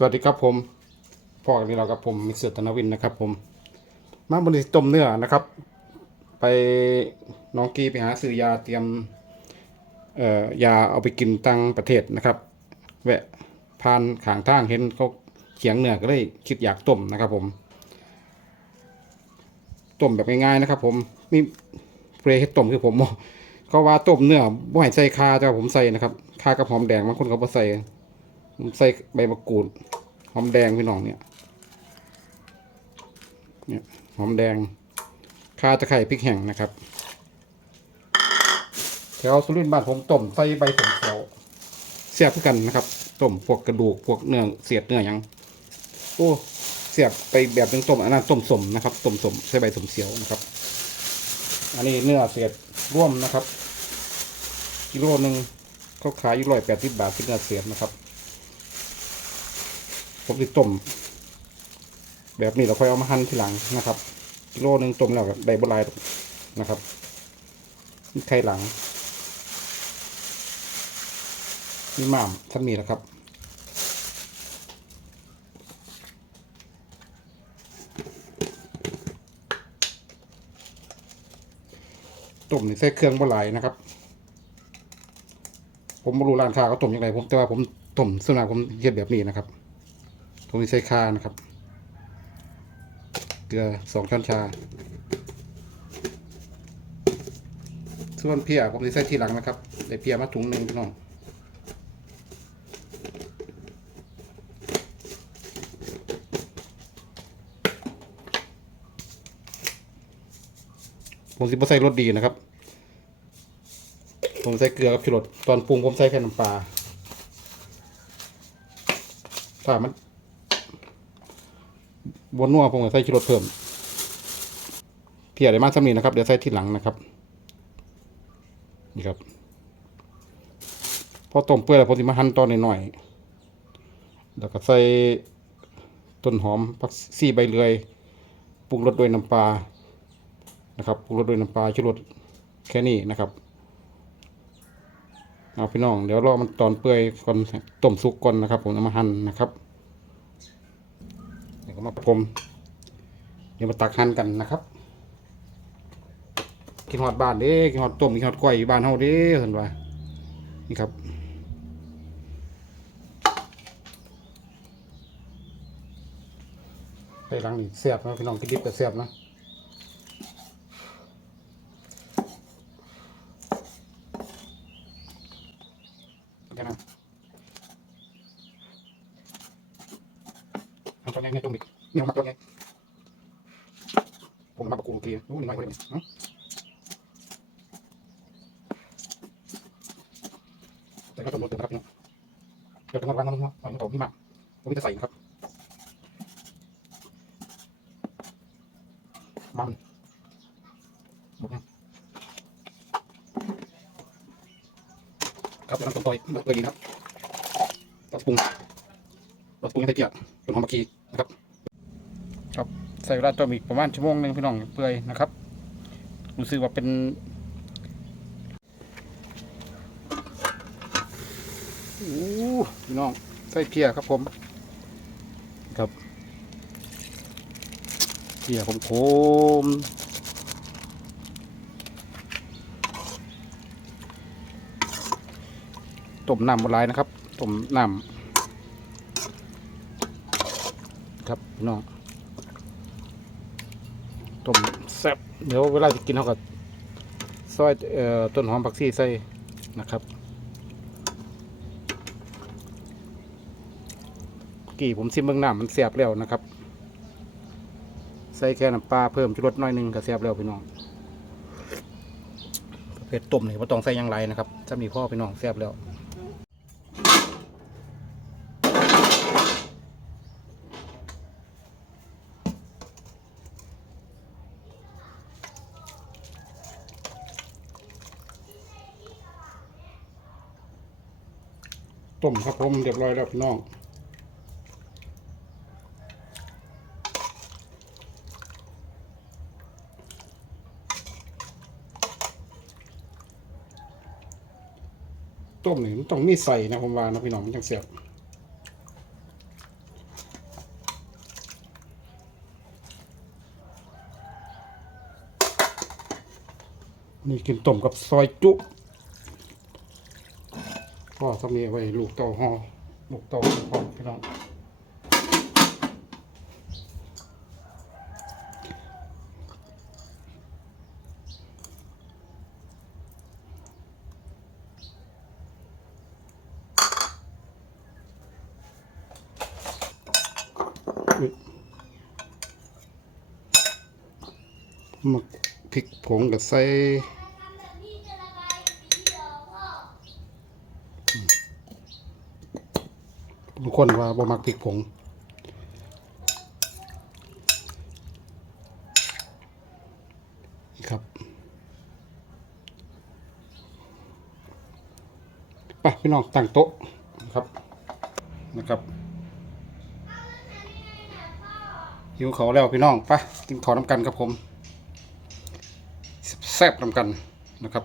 สวัสดีครับผมพ่อกันนี้เรากับผมมิสเตอร์ธนวินนะครับ ผม มาบริต้มเนื้อนะครับ ไปน้องกีไปหาซื้อยาเตรียมเอ่อยาเอาไปกินตังประเทศนะครับ แวะผ่านขางทางเห็นเขาเขียงเนื้อก็เลยคิดอยากต้มนะครับ ผมต้มแบบง่ายๆนะครับ ผมมีเฟรเฮ็ดต้มคือผมกเขาว่าต้มเนื้อบ่ให้ใส่คาแต่ว่าผมใส่นะครับคากับหอมแดงบางคนเขาบ่ใส่ ใส่ใบมะกรูดหอมแดงพี่น้องเนี่ยเนี่ยหอมแดงข่าตะไคร้พริกแห้งนะครับแถวสุรินทร์บ้านผมต้มใส่ใบสมเขียวเสียบกันนะครับต้มพวกกระดูกพวกเนื้อเสียดเนื้อยังโอ้เสียบไปแบบนึงต้มอันนั้นต้มสมนะครับต้มสมใส่ใบสมเขียวนะครับ อันนี้เนื้อเสียดร่วมนะครับ กิโลหนึ่งเขาขายอยู่ร้อยแปดสิบบาทที่เนื้อเสียดนะครับ ผมจะต้มแบบนี้เราค่อยเอามาหั่นทีหลังนะครับกิโลหนึ่งต้มแล้วก็ได้บลายนะครับไข่หลังนี่หม่ามท่านมีแล้วครับต้มนี่ใส่เครื่องบหลายนะครับ ผมไม่รู้ร้านค้าเขาต้มยังไงผมแต่ว่าผมต้มส่วนมากผมเฮ็ดแบบนี้นะครับ ตรงนี้ใส่ข่านะครับ เกลือสองช้อนชา ส่วนเพียผมจะใส่ทีหลังนะครับได้เพียมาถุงหนึ่งพี่น้องผมสิบใส่รสดีนะครับ ผมใส่เกลือกับชูรสตอนปรุงผมใส่แค่น้ำปลาถ้ามัน บนนัวผมก็ใส่ชูรสเพิ่มเพียได้มากสำนีนะครับ เดี๋ยวใส่ทีหลังนะครับ นี่ครับ พอต้มเปื่อยแล้วผมจะมาหั่นตอนหน่อยๆแล้วก็ใส่ต้นหอมผักชีใบเลื่อยปรุงรสด้วยน้ำปลานะครับปรุงรสด้วยน้ำปลาชูรสแค่นี้นะครับเอาพี่น้องเดี๋ยวรอมันตอนเปื่อยก่อนต้มสุกก่อนนะครับ ผมเอามาหั่นนะครับ ก็มาพรมเดี๋ยวมาตักหั่นกันนะครับกินหอดบ้านเด้กินหอดต้มกินหอดก้อยบ้านเฮาเด้เห็นว่านี่ครับไปหลังนี่เสียบนะพี่น้องกินดิบก็เสียบนะ เดี๋ยวนะ ทำตอนนี้ไงตรงนี้นี่มาตรงนี้ผมมาประกูทีนู้นหน่อยคนนี้เนาะแต่ก็ตรวจนะครับเนาะเดี๋ยวตรวจวางมันเนาะวางมันตกนี่มาผมจะใส่นะครับ มันหมดนะครับแล้วน้ำต้มต่อยเลยดีนะครับเราปรุงเราปรุงให้ละเอียดเป็นหอมผักชี นะครับครับใส่เวลาต้มอีกประมาณชั่วโมงหนึ่งพี่น้องเปื่อยนะครับรู้สึกว่าเป็นโอ้พี่น้องใส่เพียครับผมครับเพียผมโคมต้มน้ำบนลายนะครับต้มน้ำ ครับพี่น้องต้มแซ่บเดี๋ยวเวลาจะกินเขาก็ซอยออต้นหอมผักชีใส่นะครับกี่ผมซิมเบื้องหน้ามันแซ่บแล้วนะครับ ใส่แค่น้ำปลาเพิ่มชูรสน้อยนึงก็แซ่บแล้วพี่น้องประเภทต้มนี่ไ่ต้องใส่ยังไรนะครับจะมีพ่อพี่น้องแซ่บแล้ว ต้มครับผมเรียบร้อยแล้วพี่น้องต้มนี่มันต้องมีใส่นะผมว่านะพี่น้องมันจังเสียบนี่กินต้มกับซอยจุ๊ พ่อสมีไว้ลูกเต่าหอลูกเต่าห่อพี่น้องมักพริกผงกับใส่บาง คนว่าบ่มักพริกผงนี่ครับไปพี่น้องตั้งโต๊ะนะครับนะครับหิวเขาวแล้วพี่น้องไปกินขอน้ำกันครับผมแซ่บน้ำกันนะครับ